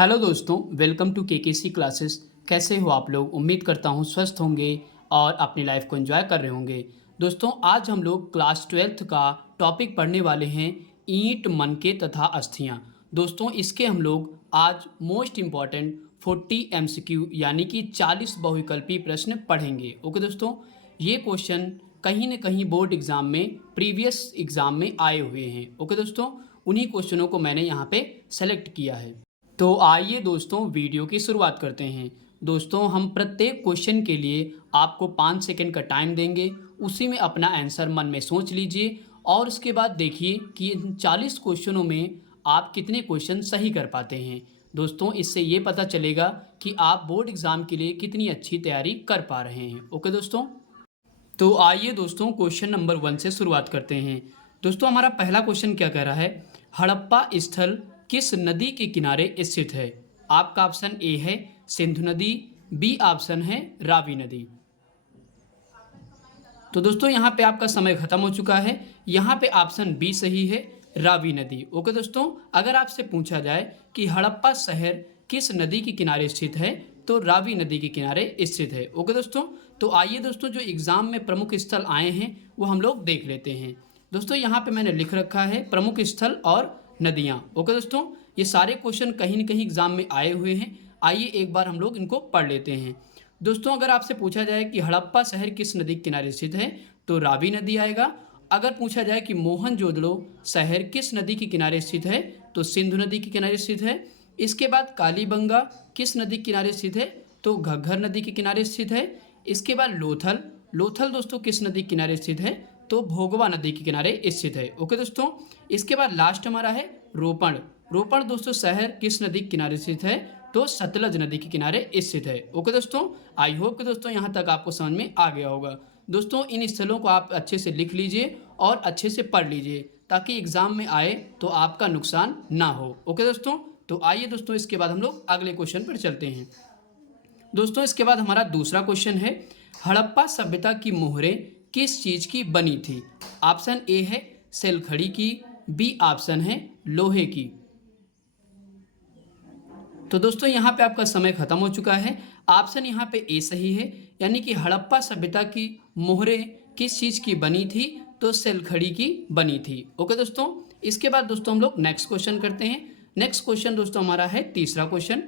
Hello दोस्तों, welcome to KKC classes. कैसे हो आप लोग? उम्मीद करता हूँ स्वस्थ होंगे और अपनी लाइफ को एंजॉय कर रहे होंगे। दोस्तों, आज हम लोग क्लास 12th का टॉपिक पढ़ने वाले हैं, ईंट, मनके तथा अस्थियाँ। दोस्तों, इसके हम लोग आज मोस्ट इम्पॉर्टेंट 40 एमसीक्यू यानी कि 40 बहुविकल्पी प्रश्न पढ़ेंगे। ओके दोस्तों, ये क्वेश्चन कहीं न कहीं बोर्ड एग्ज़ाम में, प्रीवियस एग्ज़ाम में आए हुए हैं। ओके दोस्तों, उन्हीं क्वेश्चनों को मैंने यहाँ पे सेलेक्ट किया है। तो आइए दोस्तों, वीडियो की शुरुआत करते हैं। दोस्तों, हम प्रत्येक क्वेश्चन के लिए आपको 5 सेकंड का टाइम देंगे। उसी में अपना आंसर मन में सोच लीजिए और उसके बाद देखिए कि इन 40 क्वेश्चनों में आप कितने क्वेश्चन सही कर पाते हैं। दोस्तों, इससे ये पता चलेगा कि आप बोर्ड एग्ज़ाम के लिए कितनी अच्छी तैयारी कर पा रहे हैं। ओके दोस्तों, तो आइए दोस्तों, क्वेश्चन नंबर 1 से शुरुआत करते हैं। दोस्तों, हमारा पहला क्वेश्चन क्या कह रहा है? हड़प्पा स्थल किस नदी के किनारे स्थित है? आपका ऑप्शन ए है सिंधु नदी, बी ऑप्शन है रावी नदी। तो दोस्तों, यहाँ पे आपका समय खत्म हो चुका है। यहाँ पे ऑप्शन बी सही है, रावी नदी। ओके दोस्तों, अगर आपसे पूछा जाए कि हड़प्पा शहर किस नदी के किनारे स्थित है, तो रावी नदी के किनारे स्थित है। ओके दोस्तों, तो आइए दोस्तों, जो एग्जाम में प्रमुख स्थल आए हैं वो हम लोग देख लेते हैं। दोस्तों, यहाँ पे मैंने लिख रखा है प्रमुख स्थल और नदियाँ। ओके दोस्तों, ये सारे क्वेश्चन कहीं न कहीं एग्जाम में आए हुए हैं। आइए एक बार हम लोग इनको पढ़ लेते हैं। दोस्तों, अगर आपसे पूछा जाए कि हड़प्पा शहर किस नदी के किनारे स्थित है, तो रावी नदी आएगा। अगर पूछा जाए कि मोहनजोदड़ो शहर किस नदी के किनारे स्थित है, तो सिंधु नदी के किनारे स्थित है। इसके बाद कालीबंगा किस नदी के किनारे स्थित है, तो घग्घर नदी के किनारे स्थित है। इसके बाद लोथल, लोथल दोस्तों किस नदी के किनारे स्थित है, तो भोगवा नदी के किनारे स्थित है। ओके दोस्तों, इसके बाद लास्ट हमारा है रोपण। रोपण दोस्तों शहर किस नदी के किनारे स्थित है, तो सतलज नदी के किनारे स्थित है। ओके दोस्तों, आई होप कि दोस्तों यहाँ तक आपको समझ में आ गया होगा। दोस्तों, इन स्थलों को आप अच्छे से लिख लीजिए और अच्छे से पढ़ लीजिए ताकि एग्जाम में आए तो आपका नुकसान ना हो। ओके दोस्तों, तो आइए दोस्तों, इसके बाद हम लोग अगले क्वेश्चन पर चलते हैं। दोस्तों, इसके बाद हमारा दूसरा क्वेश्चन है, हड़प्पा सभ्यता की मोहरें किस चीज़ की बनी थी? ऑप्शन ए है सेलखड़ी की, बी ऑप्शन है लोहे की। तो दोस्तों, यहाँ पे आपका समय खत्म हो चुका है। ऑप्शन यहाँ पे ए सही है, यानी कि हड़प्पा सभ्यता की मोहरें किस चीज़ की बनी थी, तो सेलखड़ी की बनी थी। ओके दोस्तों, इसके बाद दोस्तों हम लोग नेक्स्ट क्वेश्चन करते हैं। नेक्स्ट क्वेश्चन दोस्तों हमारा है तीसरा क्वेश्चन।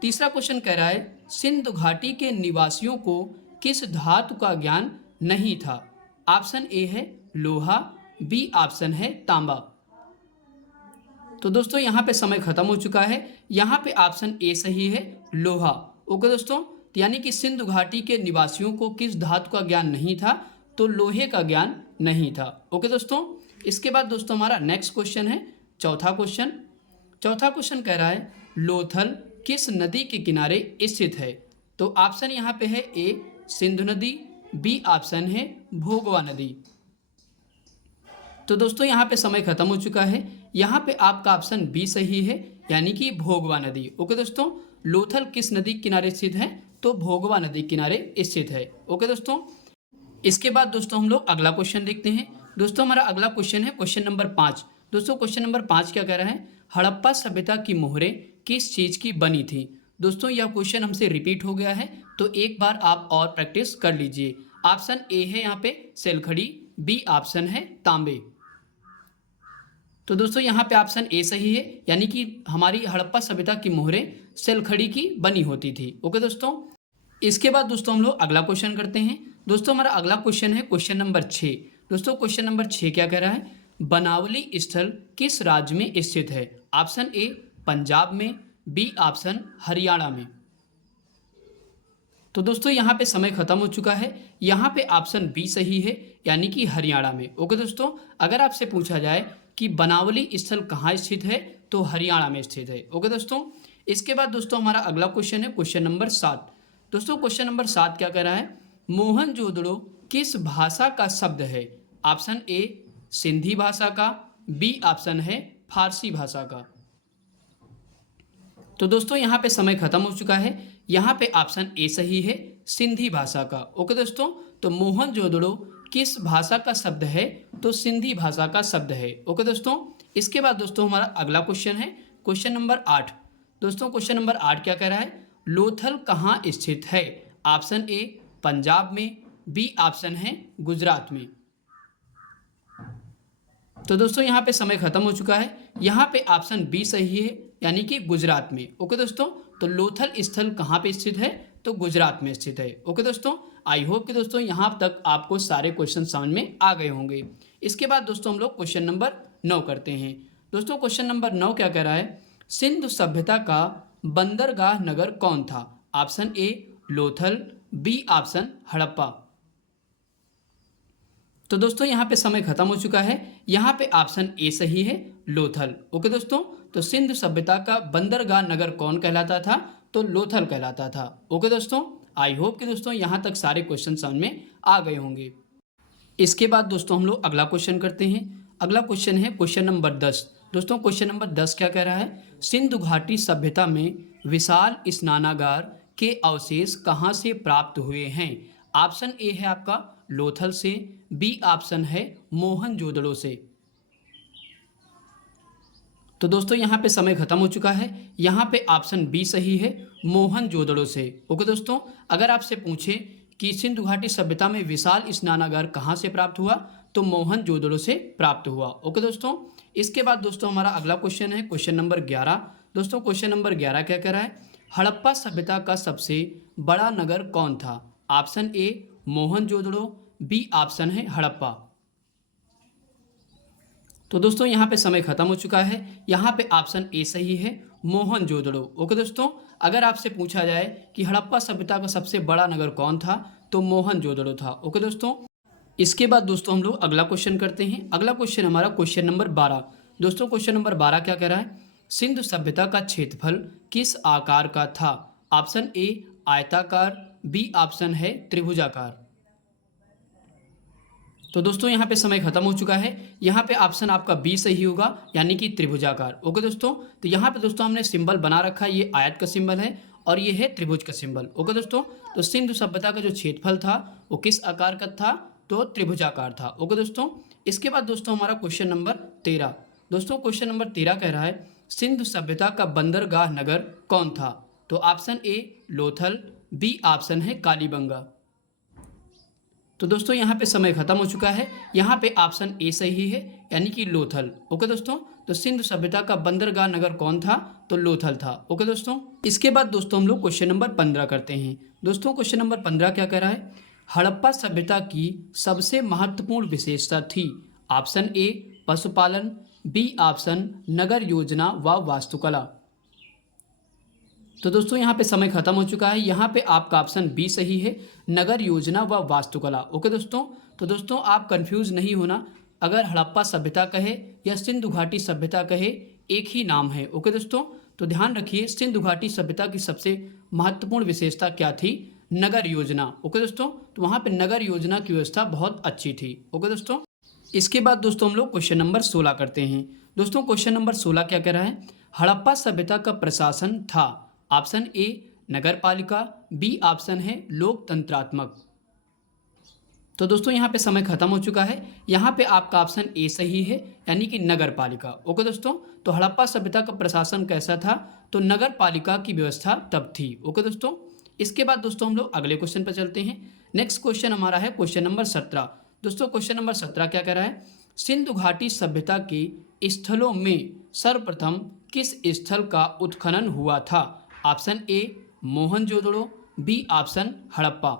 तीसरा क्वेश्चन कह रहा है, सिंधु घाटी के निवासियों को किस धातु का ज्ञान नहीं था? ऑप्शन ए है लोहा, बी ऑप्शन है तांबा। तो दोस्तों, यहाँ पे समय खत्म हो चुका है। यहाँ पे ऑप्शन ए सही है, लोहा। ओके दोस्तों, यानी कि सिंधु घाटी के निवासियों को किस धातु का ज्ञान नहीं था, तो लोहे का ज्ञान नहीं था। ओके दोस्तों, इसके बाद दोस्तों हमारा नेक्स्ट क्वेश्चन है चौथा क्वेश्चन। चौथा क्वेश्चन कह रहा है, लोथल किस नदी के किनारे स्थित है? तो ऑप्शन यहाँ पे है ए सिंधु नदी, बी ऑप्शन है भोगवा नदी। तो दोस्तों, यहाँ पे समय खत्म हो चुका है। यहाँ पे आपका ऑप्शन बी सही है, यानी कि भोगवा नदी। ओके दोस्तों, लोथल किस नदी के किनारे स्थित है, तो भोगवा नदी के किनारे स्थित है। ओके दोस्तों, इसके बाद दोस्तों हम लोग अगला क्वेश्चन देखते हैं। दोस्तों, हमारा अगला क्वेश्चन है क्वेश्चन नंबर 5। दोस्तों, क्वेश्चन नंबर 5 क्या कह रहा है, हड़प्पा सभ्यता की मोहरें किस चीज़ की बनी थी? दोस्तों, यह क्वेश्चन हमसे रिपीट हो गया है, तो एक बार आप और प्रैक्टिस कर लीजिए। ऑप्शन ए है यहाँ पे सेलखड़ी, बी ऑप्शन है तांबे। तो दोस्तों, यहाँ पे ऑप्शन ए सही है, यानी कि हमारी हड़प्पा सभ्यता की मोहरें सेलखड़ी की बनी होती थी। ओके दोस्तों, इसके बाद दोस्तों हम लोग अगला क्वेश्चन करते हैं। दोस्तों, हमारा अगला क्वेश्चन है क्वेश्चन नंबर 6। दोस्तों, क्वेश्चन नंबर 6 क्या कह रहा है, बनावली स्थल किस राज्य में स्थित है? ऑप्शन ए पंजाब में, बी ऑप्शन हरियाणा में। तो दोस्तों, यहाँ पे समय खत्म हो चुका है। यहाँ पे ऑप्शन बी सही है, यानी कि हरियाणा में। ओके दोस्तों, अगर आपसे पूछा जाए कि बनावली स्थल कहाँ स्थित है, तो हरियाणा में स्थित है। ओके दोस्तों, इसके बाद दोस्तों हमारा अगला क्वेश्चन है क्वेश्चन नंबर 7। दोस्तों, क्वेश्चन नंबर 7 क्या कह रहा है, मोहनजोदड़ो किस भाषा का शब्द है? ऑप्शन ए सिंधी भाषा का, बी ऑप्शन है फारसी भाषा का। तो दोस्तों, यहाँ पे समय खत्म हो चुका है। यहाँ पे ऑप्शन ए सही है, सिंधी भाषा का। ओके दोस्तों, तो मोहनजोदड़ो किस भाषा का शब्द है, तो सिंधी भाषा का शब्द है। ओके दोस्तों, इसके बाद दोस्तों हमारा अगला क्वेश्चन है क्वेश्चन नंबर 8। दोस्तों क्वेश्चन नंबर 8 क्या कह रहा है, लोथल कहाँ स्थित है? ऑप्शन ए पंजाब में, बी ऑप्शन है गुजरात में। तो दोस्तों यहाँ पे समय खत्म हो चुका है, यहाँ पे ऑप्शन बी सही है, यानी कि गुजरात में। ओके दोस्तों, तो लोथल स्थल कहाँ पे स्थित है? तो गुजरात में स्थित है। ओके दोस्तों, आई होप कि दोस्तों यहाँ तक आपको सारे क्वेश्चन समझ में आ गए होंगे। इसके बाद दोस्तों हम लोग क्वेश्चन नंबर 9 करते हैं। दोस्तों क्वेश्चन नंबर 9 क्या कह रहा है, सिंधु सभ्यता का बंदरगाह नगर कौन था? Option A Lothal, B option Harappa. तो दोस्तों यहाँ पे समय खत्म हो चुका है, यहाँ पे ऑप्शन ए सही है, लोथल। ओके दोस्तों, तो सिंधु सभ्यता का बंदरगाह नगर कौन कहलाता था? तो लोथल कहलाता था। ओके दोस्तों, आई होप कि दोस्तों यहाँ तक सारे क्वेश्चन समझ में आ गए होंगे। इसके बाद दोस्तों हम लोग अगला क्वेश्चन करते हैं। अगला क्वेश्चन है क्वेश्चन नंबर 10। दोस्तों क्वेश्चन नंबर 10 क्या कह रहा है, सिंधु घाटी सभ्यता में विशाल स्नानागार के अवशेष कहाँ से प्राप्त हुए हैं? ऑप्शन ए है आपका लोथल से, बी ऑप्शन है मोहनजोदड़ो से। तो दोस्तों यहाँ पे समय खत्म हो चुका है, यहाँ पे ऑप्शन बी सही है, मोहनजोदड़ो से। ओके दोस्तों, अगर आपसे पूछे कि सिंधु घाटी सभ्यता में विशाल स्नानागार कहाँ से प्राप्त हुआ, तो मोहनजोदड़ो से प्राप्त हुआ। ओके दोस्तों, इसके बाद दोस्तों हमारा अगला क्वेश्चन है क्वेश्चन नंबर 11। दोस्तों क्वेश्चन नंबर 11 क्या कह रहा है, हड़प्पा सभ्यता का सबसे बड़ा नगर कौन था? Option A Mohenjodaro, B option है हड़प्पा। तो दोस्तों यहाँ पे समय खत्म हो चुका है, यहाँ पे ऑप्शन ए सही है, मोहनजोदड़ो। ओके दोस्तों, अगर आपसे पूछा जाए कि हड़प्पा सभ्यता का सबसे बड़ा नगर कौन था, तो मोहनजोदड़ो था। ओके दोस्तों, इसके बाद दोस्तों हम लोग अगला क्वेश्चन करते हैं। अगला क्वेश्चन हमारा क्वेश्चन नंबर 12। दोस्तों क्वेश्चन नंबर 12 क्या कह रहा है, सिंधु सभ्यता का क्षेत्रफल किस आकार का था? ऑप्शन ए आयताकार, बी ऑप्शन है त्रिभुजाकार। तो दोस्तों यहाँ पे समय खत्म हो चुका है, यहाँ पे ऑप्शन आपका बी सही होगा, यानी कि त्रिभुजाकार। ओके दोस्तों, तो यहाँ पे दोस्तों हमने सिंबल बना रखा है, ये आयत का सिंबल है और ये है त्रिभुज का सिंबल। ओके दोस्तों, तो सिंधु सभ्यता का जो क्षेत्रफल था वो किस आकार का था? तो त्रिभुजाकार था। ओके दोस्तों, इसके बाद दोस्तों हमारा क्वेश्चन नंबर 13। दोस्तों क्वेश्चन नंबर 13 कह रहा है, सिंधु सभ्यता का बंदरगाह नगर कौन था? तो option A Lothal, B option है कालीबंगा। तो दोस्तों यहाँ पे समय खत्म हो चुका है, यहाँ पे ऑप्शन ए सही है, यानी कि लोथल। ओके दोस्तों, तो सिंधु सभ्यता का बंदरगाह नगर कौन था? तो लोथल था। ओके दोस्तों, इसके बाद दोस्तों हम लोग क्वेश्चन नंबर 15 करते हैं। दोस्तों क्वेश्चन नंबर 15 क्या कह रहा है, हड़प्पा सभ्यता की सबसे महत्वपूर्ण विशेषता थी? ऑप्शन ए पशुपालन, बी ऑप्शन नगर योजना व वास्तुकला। तो दोस्तों यहाँ पे समय खत्म हो चुका है, यहाँ पे आपका ऑप्शन बी सही है, नगर योजना व वास्तुकला। ओके दोस्तों, तो दोस्तों आप कंफ्यूज नहीं होना, अगर हड़प्पा सभ्यता कहे या सिंधु घाटी सभ्यता कहे, एक ही नाम है। ओके दोस्तों, तो ध्यान रखिए, सिंधु घाटी सभ्यता की सबसे महत्वपूर्ण विशेषता क्या थी? नगर योजना। ओके दोस्तों, तो वहाँ पे नगर योजना की व्यवस्था बहुत अच्छी थी। ओके दोस्तों, इसके बाद दोस्तों हम लोग क्वेश्चन नंबर 16 करते हैं। दोस्तों क्वेश्चन नंबर 16 क्या कह रहा है, हड़प्पा सभ्यता का प्रशासन था? ऑप्शन ए नगर पालिका, बी ऑप्शन है लोकतंत्रात्मक। तो दोस्तों यहाँ पे समय खत्म हो चुका है, यहाँ पे आपका ऑप्शन ए सही है, यानी कि नगर पालिका। ओके दोस्तों, तो हड़प्पा सभ्यता का प्रशासन कैसा था? तो नगर पालिका की व्यवस्था तब थी। ओके दोस्तों, इसके बाद दोस्तों हम लोग अगले क्वेश्चन पर चलते हैं। नेक्स्ट क्वेश्चन हमारा है क्वेश्चन नंबर 17। दोस्तों क्वेश्चन नंबर 17 क्या कह रहा है, सिंधु घाटी सभ्यता के स्थलों में सर्वप्रथम किस स्थल का उत्खनन हुआ था? Option A Mohenjodaro, B option Harappa.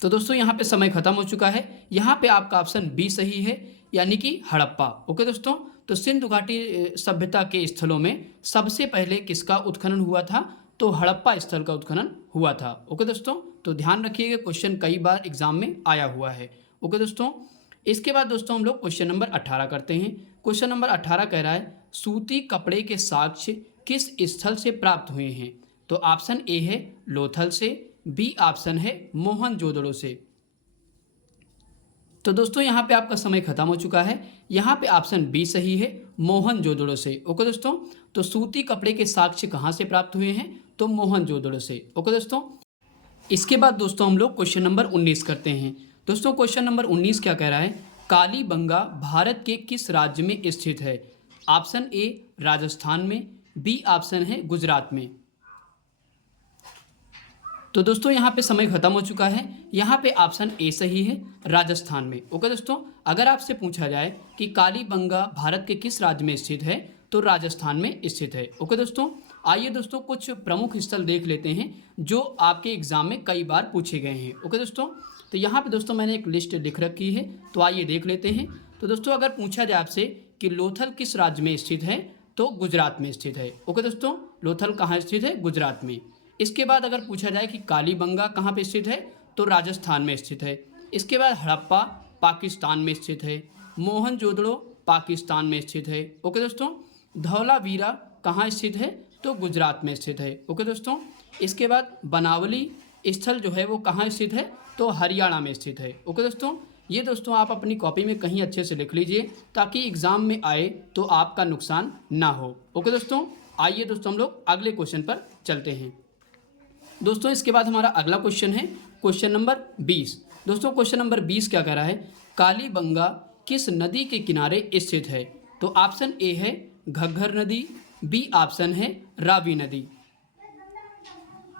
तो दोस्तों यहाँ पे समय खत्म हो चुका है, यहाँ पे आपका ऑप्शन बी सही है, यानी कि हड़प्पा। ओके दोस्तों, तो सिंधु घाटी सभ्यता के स्थलों में सबसे पहले किसका उत्खनन हुआ था? तो हड़प्पा स्थल का उत्खनन हुआ था। ओके दोस्तों, तो ध्यान रखिएगा, क्वेश्चन कई बार एग्जाम में आया हुआ है। ओके दोस्तों, इसके बाद दोस्तों हम लोग क्वेश्चन नंबर 18 करते हैं। क्वेश्चन नंबर 18 कह रहा है, सूती कपड़े के साक्ष्य किस स्थल से प्राप्त हुए हैं? तो ऑप्शन ए है लोथल से, बी ऑप्शन है मोहनजोदड़ो से। तो दोस्तों यहाँ पे आपका समय खत्म हो चुका है, यहाँ पे ऑप्शन बी सही है, मोहनजोदड़ो से। ओके दोस्तों, तो सूती कपड़े के साक्ष्य कहाँ से प्राप्त हुए हैं? तो मोहनजोदड़ो से। ओके दोस्तों, इसके बाद दोस्तों हम लोग क्वेश्चन नंबर 19 करते हैं। दोस्तों क्वेश्चन नंबर 19 क्या कह रहा है, कालीबंगा भारत के किस राज्य में स्थित है? ऑप्शन ए राजस्थान में, बी ऑप्शन है गुजरात में। तो दोस्तों यहाँ पे समय खत्म हो चुका है। यहाँ पे ऑप्शन ए सही है, राजस्थान में। ओके दोस्तों, अगर आपसे पूछा जाए कि कालीबंगा भारत के किस राज्य में स्थित है, तो राजस्थान में स्थित है। ओके दोस्तों, आइए दोस्तों कुछ प्रमुख स्थल देख लेते हैं जो आपके एग्जाम में कई बार पूछे गए हैं। ओके दोस्तों, तो यहाँ पे दोस्तों मैंने एक लिस्ट लिख रखी है, तो आइए देख लेते हैं। तो दोस्तों अगर पूछा जाए आपसे कि लोथल किस राज्य में स्थित है, तो गुजरात में स्थित है। ओके दोस्तों, लोथल कहाँ स्थित है? गुजरात में। इसके बाद अगर पूछा जाए कि कालीबंगा कहाँ पे स्थित है, तो राजस्थान में स्थित है। इसके बाद हड़प्पा पाकिस्तान में स्थित है। मोहनजोदड़ो पाकिस्तान में स्थित है। ओके दोस्तों, धौलावीरा कहाँ स्थित है, तो गुजरात में स्थित है। ओके दोस्तों, इसके बाद बनावली स्थल जो है वो कहाँ स्थित है, तो हरियाणा में स्थित है। ओके दोस्तों, ये दोस्तों आप अपनी कॉपी में कहीं अच्छे से लिख लीजिए ताकि एग्जाम में आए तो आपका नुकसान ना हो। ओके दोस्तों, आइए दोस्तों हम लोग अगले क्वेश्चन पर चलते हैं। दोस्तों इसके बाद हमारा अगला क्वेश्चन है क्वेश्चन नंबर 20। दोस्तों क्वेश्चन नंबर 20 क्या कह रहा है? कालीबंगा किस नदी के किनारे स्थित है? तो ऑप्शन ए है घग्गर नदी, बी ऑप्शन है रावी नदी।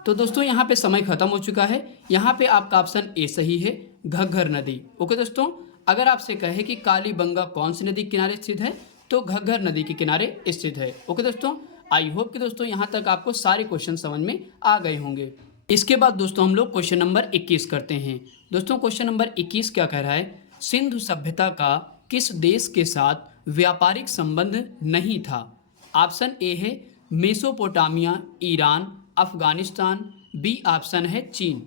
तो दोस्तों यहाँ पे समय खत्म हो चुका है। यहाँ पे आपका ऑप्शन ए सही है, घग्गर नदी। ओके दोस्तों, अगर आपसे कहे कि कालीबंगा कौन सी नदी के किनारे स्थित है, तो घग्गर नदी के किनारे स्थित है। ओके दोस्तों, आई होप कि दोस्तों यहाँ तक आपको सारे क्वेश्चन समझ में आ गए होंगे। इसके बाद दोस्तों हम लोग क्वेश्चन नंबर 21 करते हैं। दोस्तों क्वेश्चन नंबर 21 क्या कह रहा है? सिंधु सभ्यता का किस देश के साथ व्यापारिक संबंध नहीं था? ऑप्शन ए है Mesopotamia, Iran, Afghanistan, B option है चीन।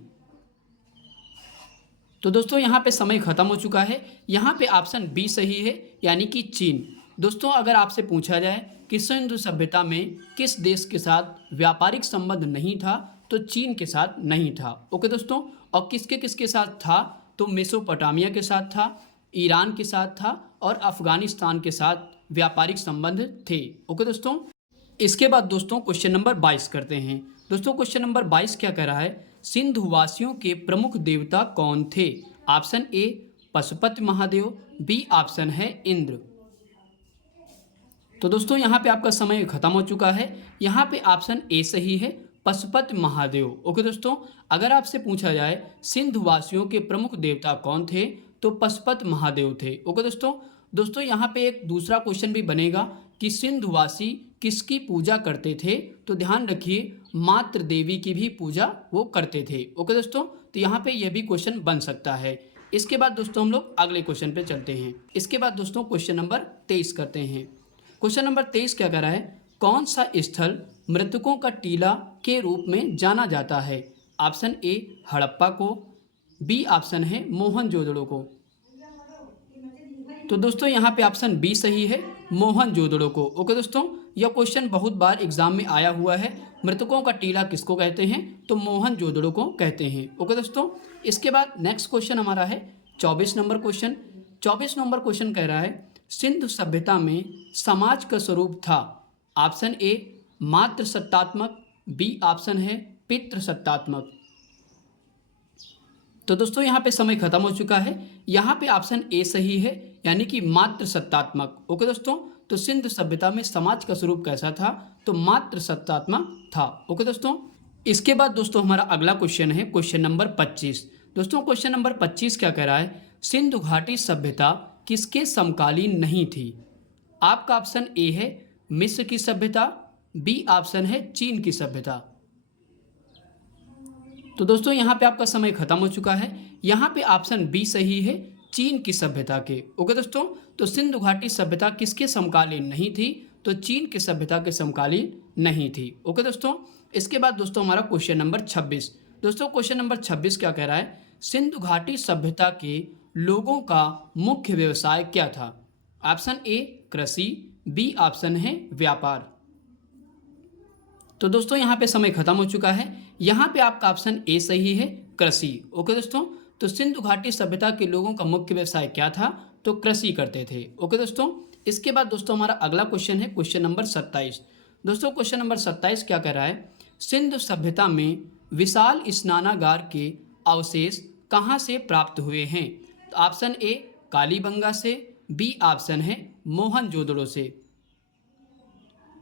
तो दोस्तों यहाँ पे समय खत्म हो चुका है। यहाँ पे ऑप्शन बी सही है, यानी कि चीन। दोस्तों अगर आपसे पूछा जाए कि सिंधु सभ्यता में किस देश के साथ व्यापारिक संबंध नहीं था, तो चीन के साथ नहीं था। ओके दोस्तों, और किसके किसके साथ था? तो मेसोपोटामिया के साथ था, ईरान के साथ था और अफगानिस्तान के साथ व्यापारिक संबंध थे। ओके दोस्तों, इसके बाद दोस्तों क्वेश्चन नंबर 22 करते हैं। दोस्तों क्वेश्चन नंबर 22 क्या कह रहा है? सिंधु वासियों के प्रमुख देवता कौन थे? Option A Pashupati Mahadev, B option है इंद्र। तो दोस्तों यहाँ पे आपका समय खत्म हो चुका है। यहाँ पे ऑप्शन ए सही है, पशुपति महादेव। ओके दोस्तों, अगर आपसे पूछा जाए सिंधु वासियों के प्रमुख देवता कौन थे, तो पशुपति महादेव थे। ओके दोस्तों यहाँ पे एक दूसरा क्वेश्चन भी बनेगा कि सिंधुवासी किसकी पूजा करते थे, तो ध्यान रखिए मातृ देवी की भी पूजा वो करते थे। ओके दोस्तों, तो यहाँ पे यह भी क्वेश्चन बन सकता है। इसके बाद दोस्तों हम लोग अगले क्वेश्चन पे चलते हैं। इसके बाद दोस्तों क्वेश्चन नंबर 23 करते हैं। क्वेश्चन नंबर 23 क्या कह रहा है? कौन सा स्थल मृतकों का टीला के रूप में जाना जाता है? ऑप्शन ए हड़प्पा को, बी ऑप्शन है मोहनजोदड़ो को। तो दोस्तों यहाँ पे ऑप्शन बी सही है, मोहनजोदड़ो को। ओके दोस्तों, यह क्वेश्चन बहुत बार एग्जाम में आया हुआ है। मृतकों का टीला किसको कहते हैं, तो मोहनजोदड़ो को कहते हैं। ओके दोस्तों, इसके बाद नेक्स्ट क्वेश्चन हमारा है 24 नंबर क्वेश्चन। 24 नंबर क्वेश्चन कह रहा है सिंधु सभ्यता में समाज का स्वरूप था? ऑप्शन ए मातृ सत्तात्मक, बी ऑप्शन है पितृ सत्तात्मक। तो दोस्तों यहाँ पे समय खत्म हो चुका है। यहाँ पे ऑप्शन ए सही है, यानी कि मातृ सत्तात्मक। ओके दोस्तों, तो सिंधु सभ्यता में समाज का स्वरूप कैसा था, तो मातृ सत्तात्मक था। ओके दोस्तों, इसके बाद दोस्तों हमारा अगला क्वेश्चन है क्वेश्चन नंबर 25। दोस्तों क्वेश्चन नंबर 25 क्या कह रहा है? सिंधु घाटी सभ्यता किसके समकालीन नहीं थी? आपका ऑप्शन ए है मिस्र की सभ्यता, बी ऑप्शन है चीन की सभ्यता। तो दोस्तों यहाँ पे आपका समय खत्म हो चुका है। यहाँ पे ऑप्शन बी सही है, चीन की सभ्यता के। ओके दोस्तों, तो सिंधु घाटी सभ्यता किसके समकालीन नहीं थी, तो चीन की सभ्यता के समकालीन नहीं थी। ओके दोस्तों, इसके बाद दोस्तों हमारा क्वेश्चन नंबर 26। दोस्तों क्वेश्चन नंबर 26 क्या कह रहा है? सिंधु घाटी सभ्यता के लोगों का मुख्य व्यवसाय क्या था? ऑप्शन ए कृषि, बी ऑप्शन है व्यापार। तो दोस्तों यहाँ पे समय खत्म हो चुका है। यहाँ पे आपका ऑप्शन ए सही है, कृषि। ओके दोस्तों, तो सिंधु घाटी सभ्यता के लोगों का मुख्य व्यवसाय क्या था, तो कृषि करते थे। ओके दोस्तों, इसके बाद दोस्तों हमारा अगला क्वेश्चन है क्वेश्चन नंबर 27। दोस्तों क्वेश्चन नंबर 27 क्या कह रहा है? सिंधु सभ्यता में विशाल स्नानागार के अवशेष कहाँ से प्राप्त हुए हैं? तो ऑप्शन ए कालीबंगा से, बी ऑप्शन है मोहनजोदड़ो से।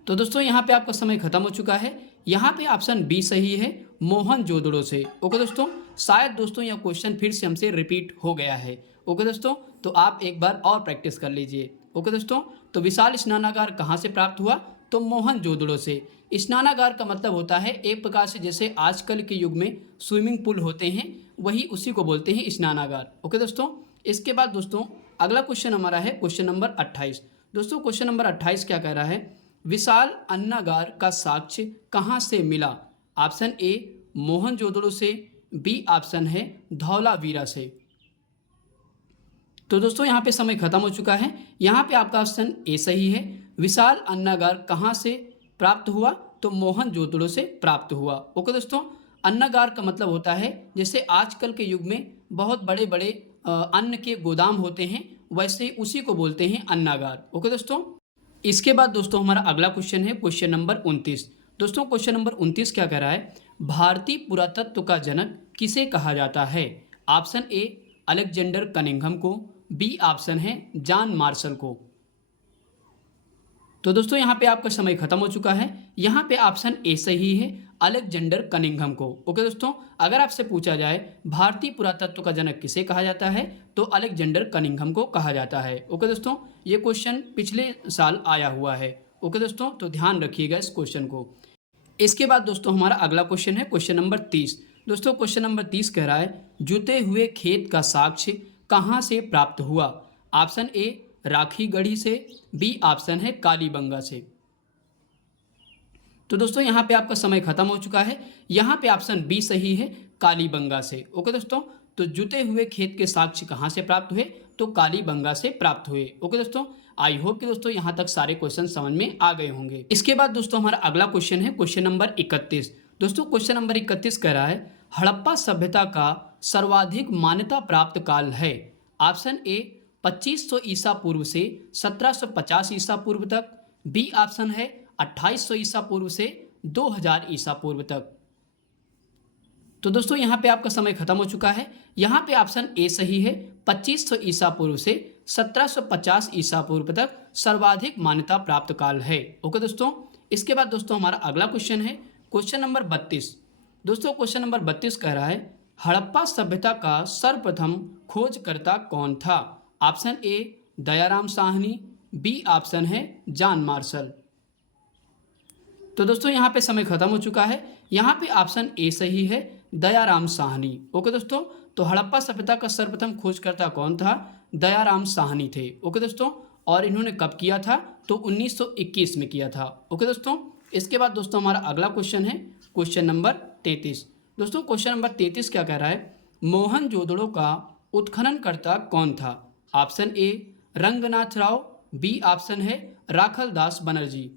तो तो दोस्तों यहाँ पे आपका समय खत्म हो चुका है। यहाँ पे ऑप्शन बी सही है, मोहनजोदड़ो से। ओके दोस्तों, शायद दोस्तों यह क्वेश्चन फिर से हमसे रिपीट हो गया है। ओके दोस्तों, तो आप एक बार और प्रैक्टिस कर लीजिए। ओके दोस्तों, तो विशाल स्नानागार कहाँ से प्राप्त हुआ? तो मोहनजोदड़ो से। स्नानागार का मतलब होता है एक प्रकार से जैसे आजकल के युग में स्विमिंग पूल होते हैं, वही उसी को बोलते हैं स्नानागार। ओके दोस्तों, इसके बाद दोस्तों अगला क्वेश्चन हमारा है क्वेश्चन नंबर 28। दोस्तों क्वेश्चन नंबर 28 क्या कह रहा है? विशाल अन्नागार का साक्ष्य कहाँ से मिला? ऑप्शन ए मोहनजोदड़ो से, बी ऑप्शन है धौलावीरा से। तो दोस्तों यहाँ पे समय खत्म हो चुका है। यहाँ पे आपका ऑप्शन ए सही है, विशाल अन्नागार कहाँ से प्राप्त हुआ? तो मोहनजोदड़ो से प्राप्त हुआ। ओके दोस्तों, अन्नागार का मतलब होता है जैसे आजकल के युग में बहुत बड़े बड़े अन्न के गोदाम होते हैं, वैसे उसी को बोलते हैं अन्नागार। ओके दोस्तों, इसके बाद दोस्तों हमारा अगला क्वेश्चन है क्वेश्चन नंबर 29। दोस्तों क्वेश्चन नंबर 29 क्या कह रहा है? भारतीय पुरातत्व का जनक किसे कहा जाता है? ऑप्शन ए अलेक्जेंडर कनिंघम को, बी ऑप्शन है जॉन मार्शल को। तो दोस्तों यहाँ पे आपका समय खत्म हो चुका है। यहाँ पे ऑप्शन ए सही है, अलेक्जेंडर कनिंघम को। ओके दोस्तों, अगर आपसे पूछा जाए भारतीय पुरातत्व का जनक किसे कहा जाता है, तो अलेक्जेंडर कनिंघम को कहा जाता है। ओके दोस्तों, ये क्वेश्चन पिछले साल आया हुआ है। ओके दोस्तों, तो ध्यान रखिएगा इस क्वेश्चन को। इसके बाद दोस्तों हमारा अगला क्वेश्चन है क्वेश्चन नंबर 30। दोस्तों क्वेश्चन नंबर 30 कह रहा है जुते हुए खेत का साक्ष्य कहाँ से प्राप्त हुआ? ऑप्शन ए राखीगढ़ी से, बी ऑप्शन है कालीबंगा से। तो दोस्तों यहाँ पे आपका समय खत्म हो चुका है। यहाँ पे ऑप्शन बी सही है, कालीबंगा से। ओके दोस्तों, तो जुते हुए खेत के साक्ष्य कहाँ से प्राप्त हुए? तो कालीबंगा से प्राप्त हुए। ओके दोस्तों, आई होप कि दोस्तों यहाँ तक सारे क्वेश्चन समझ में आ गए होंगे। इसके बाद दोस्तों हमारा अगला क्वेश्चन है क्वेश्चन नंबर 31। दोस्तों क्वेश्चन नंबर 31 कह रहा है हड़प्पा सभ्यता का सर्वाधिक मान्यता प्राप्त काल है। ऑप्शन ए 2500 ईसा पूर्व से 1750 ईसा पूर्व तक, बी ऑप्शन है 2800 ईसा पूर्व से 2000 ईसा पूर्व तक। तो दोस्तों यहाँ पे आपका समय खत्म हो चुका है। यहाँ पे ऑप्शन ए सही है, 2500 ईसा पूर्व से 1750 ईसा पूर्व तक सर्वाधिक मान्यता प्राप्त काल है। ओके दोस्तों, इसके बाद दोस्तों हमारा अगला क्वेश्चन है क्वेश्चन नंबर 32। दोस्तों क्वेश्चन नंबर 32 कह रहा है हड़प्पा सभ्यता का सर्वप्रथम खोजकर्ता कौन था? Option A Dayaram Sahni, B option है जॉन मार्शल। तो दोस्तों यहाँ पे समय खत्म हो चुका है। यहाँ पे ऑप्शन ए सही है, दयाराम साहनी। ओके दोस्तों, तो हड़प्पा सभ्यता का सर्वप्रथम खोजकर्ता कौन था? दयाराम साहनी थे। ओके दोस्तों, और इन्होंने कब किया था? तो 1921 में किया था। ओके दोस्तों, इसके बाद दोस्तों हमारा अगला क्वेश्चन है क्वेश्चन नंबर 33। दोस्तों क्वेश्चन नंबर 33 क्या कह रहा है? मोहनजोदड़ो का उत्खननकर्ता कौन था? Option A Rangnath Rao, B option है राखलदास बनर्जी।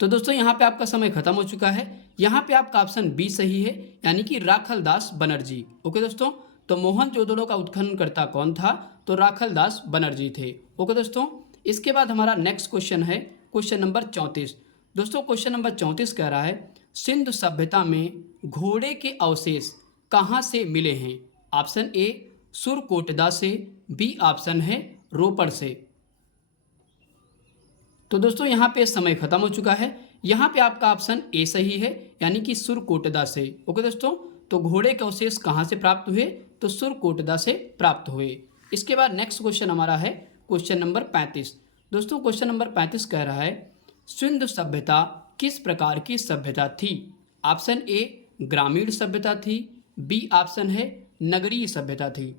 तो दोस्तों यहाँ पे आपका समय खत्म हो चुका है। यहाँ पे आपका ऑप्शन बी सही है, यानी कि राखलदास बनर्जी। ओके दोस्तों, तो मोहनजोदड़ो का उत्खननकर्ता कौन था? तो राखलदास बनर्जी थे। ओके दोस्तों, इसके बाद हमारा नेक्स्ट क्वेश्चन है क्वेश्चन नंबर 34। दोस्तों क्वेश्चन नंबर 34 कह रहा है सिंधु सभ्यता में घोड़े के अवशेष कहाँ से मिले हैं? ऑप्शन ए सुरकोटदा से, बी ऑप्शन है रोपड़ से। तो दोस्तों यहाँ पे समय खत्म हो चुका है। यहाँ पे आपका ऑप्शन ए सही है, यानी कि सुरकोटदा से। ओके दोस्तों, तो घोड़े के अवशेष कहाँ से प्राप्त हुए? तो सुरकोटदा से प्राप्त हुए। इसके बाद नेक्स्ट क्वेश्चन हमारा है क्वेश्चन नंबर 35। दोस्तों क्वेश्चन नंबर 35 कह रहा है सिंधु सभ्यता किस प्रकार की सभ्यता थी? ऑप्शन ए ग्रामीण सभ्यता थी, बी ऑप्शन है नगरीय सभ्यता थी।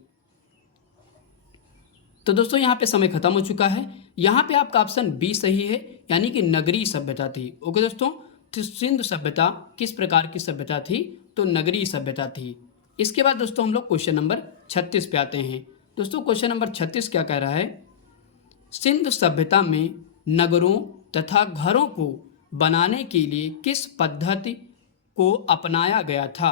तो दोस्तों यहाँ पे समय खत्म हो चुका है। यहाँ पे आपका ऑप्शन बी सही है, यानी कि नगरीय सभ्यता थी। ओके दोस्तों, तो सिंधु सभ्यता किस प्रकार की सभ्यता थी? तो नगरीय सभ्यता थी। इसके बाद दोस्तों हम लोग क्वेश्चन नंबर 36 पे आते हैं। दोस्तों क्वेश्चन नंबर 36 क्या कह रहा है? सिंधु सभ्यता में नगरों तथा घरों को बनाने के लिए किस पद्धति को अपनाया गया था?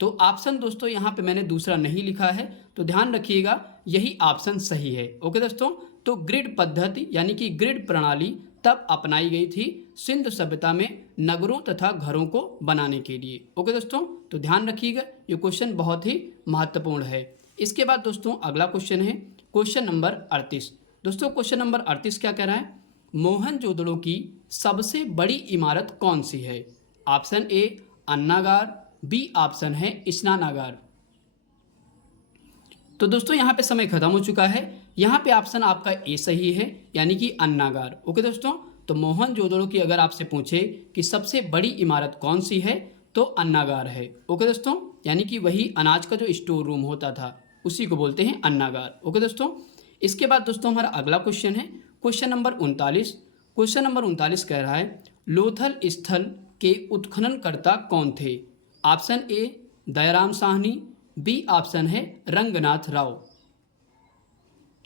तो ऑप्शन दोस्तों यहाँ पे मैंने दूसरा नहीं लिखा है, तो ध्यान रखिएगा यही ऑप्शन सही है। ओके दोस्तों, तो ग्रिड पद्धति यानी कि ग्रिड प्रणाली तब अपनाई गई थी सिंधु सभ्यता में नगरों तथा घरों को बनाने के लिए। ओके दोस्तों, तो ध्यान रखिएगा ये क्वेश्चन बहुत ही महत्वपूर्ण है। इसके बाद दोस्तों अगला क्वेश्चन है क्वेश्चन नंबर 38। दोस्तों क्वेश्चन नंबर 38 क्या कह रहा है? मोहनजोदड़ो की सबसे बड़ी इमारत कौन सी है? ऑप्शन ए अन्नागार, बी ऑप्शन है स्नानागार। तो दोस्तों यहाँ पे समय खत्म हो चुका है। यहाँ पे ऑप्शन आपका ए सही है, यानी कि अन्नागार। ओके दोस्तों, तो मोहनजोदड़ो की अगर आपसे पूछे कि सबसे बड़ी इमारत कौन सी है तो अन्नागार है। ओके दोस्तों, यानी कि वही अनाज का जो स्टोर रूम होता था उसी को बोलते हैं अन्नागार। ओके दोस्तों, इसके बाद दोस्तों हमारा अगला क्वेश्चन है क्वेश्चन नंबर 39। क्वेश्चन नंबर 39 कह रहा है लोथल स्थल के उत्खननकर्ता कौन थे? Option A Dayaram Sahni, B option है रंगनाथ राव।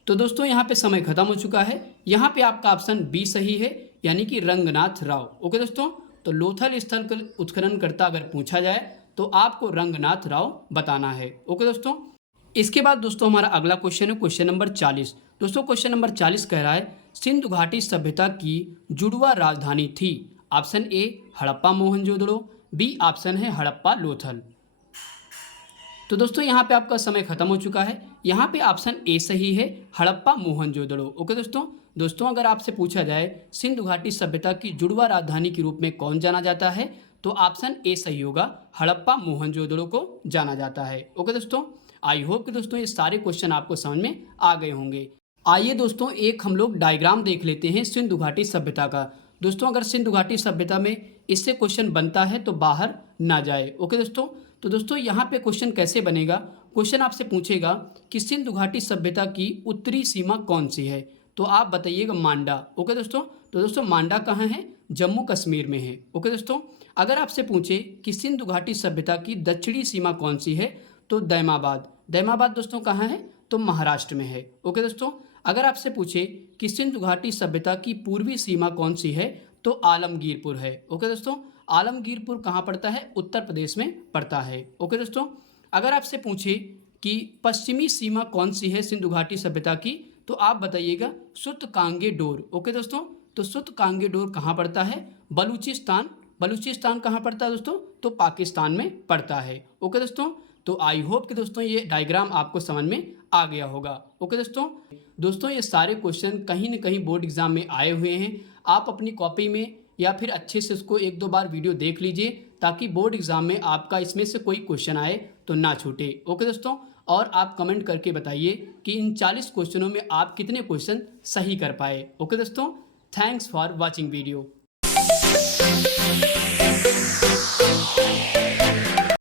तो दोस्तों यहाँ पे समय खत्म हो चुका है। यहाँ पे आपका ऑप्शन बी सही है, यानी कि रंगनाथ राव। ओके दोस्तों, तो लोथल स्थल का उत्खननकर्ता अगर पूछा जाए तो आपको रंगनाथ राव बताना है। ओके दोस्तों, इसके बाद दोस्तों हमारा अगला क्वेश्चन है क्वेश्चन नंबर 40। दोस्तों क्वेश्चन नंबर 40 कह रहा है सिंधु घाटी सभ्यता की जुड़वा राजधानी थी? Option A Harappa Mohenjodaro, B option है हड़प्पा लोथल। तो दोस्तों यहाँ पे आपका समय खत्म हो चुका है। यहाँ पे ऑप्शन ए सही है, हड़प्पा मोहनजोदड़ो। ओके दोस्तों अगर आपसे पूछा जाए सिंधु घाटी सभ्यता की जुड़वा राजधानी के रूप में कौन जाना जाता है तो ऑप्शन ए सही होगा, हड़प्पा मोहनजोदड़ो को जाना जाता है। ओके दोस्तों, आई होप कि दोस्तों ये सारे क्वेश्चन आपको समझ में आ गए होंगे। आइए दोस्तों एक हम लोग डायग्राम देख लेते हैं सिंधु घाटी सभ्यता का। दोस्तों अगर सिंधु घाटी सभ्यता में इससे क्वेश्चन बनता है तो बाहर ना जाए। ओके दोस्तों, तो दोस्तों यहाँ पे क्वेश्चन कैसे बनेगा? क्वेश्चन आपसे पूछेगा कि सिंधु घाटी सभ्यता की उत्तरी सीमा कौन सी है, तो आप बताइएगा मांडा। ओके दोस्तों, तो दोस्तों मांडा कहाँ है? जम्मू कश्मीर में है। ओके दोस्तों, अगर आपसे पूछे कि सिंधु घाटी सभ्यता की दक्षिणी सीमा कौन सी है तो दैमाबाद। दैमाबाद दोस्तों कहाँ है? तो महाराष्ट्र में है। ओके दोस्तों, अगर आपसे पूछे कि सिंधु घाटी सभ्यता की पूर्वी सीमा कौन सी है तो आलमगीरपुर है। ओके दोस्तों, आलमगीरपुर कहाँ पड़ता है? उत्तर प्रदेश में पड़ता है। ओके दोस्तों, अगर आपसे पूछे कि पश्चिमी सीमा कौन सी है सिंधु घाटी सभ्यता की तो आप बताइएगा सुत कांगे डोर। ओके दोस्तों, तो सुत कांगे डोर कहाँ पड़ता है? बलूचिस्तान। बलूचिस्तान कहाँ पड़ता है दोस्तों? तो पाकिस्तान में पड़ता है। ओके दोस्तों, तो आई होप कि दोस्तों ये डायग्राम आपको समझ में आ गया होगा। ओके दोस्तों ये सारे क्वेश्चन कहीं न कहीं बोर्ड एग्जाम में आए हुए हैं। आप अपनी कॉपी में या फिर अच्छे से उसको एक दो बार वीडियो देख लीजिए ताकि बोर्ड एग्जाम में आपका इसमें से कोई क्वेश्चन आए तो ना छूटे। ओके दोस्तों, और आप कमेंट करके बताइए कि इन 40 क्वेश्चनों में आप कितने क्वेश्चन सही कर पाए। ओके दोस्तों, थैंक्स फॉर वॉचिंग वीडियो।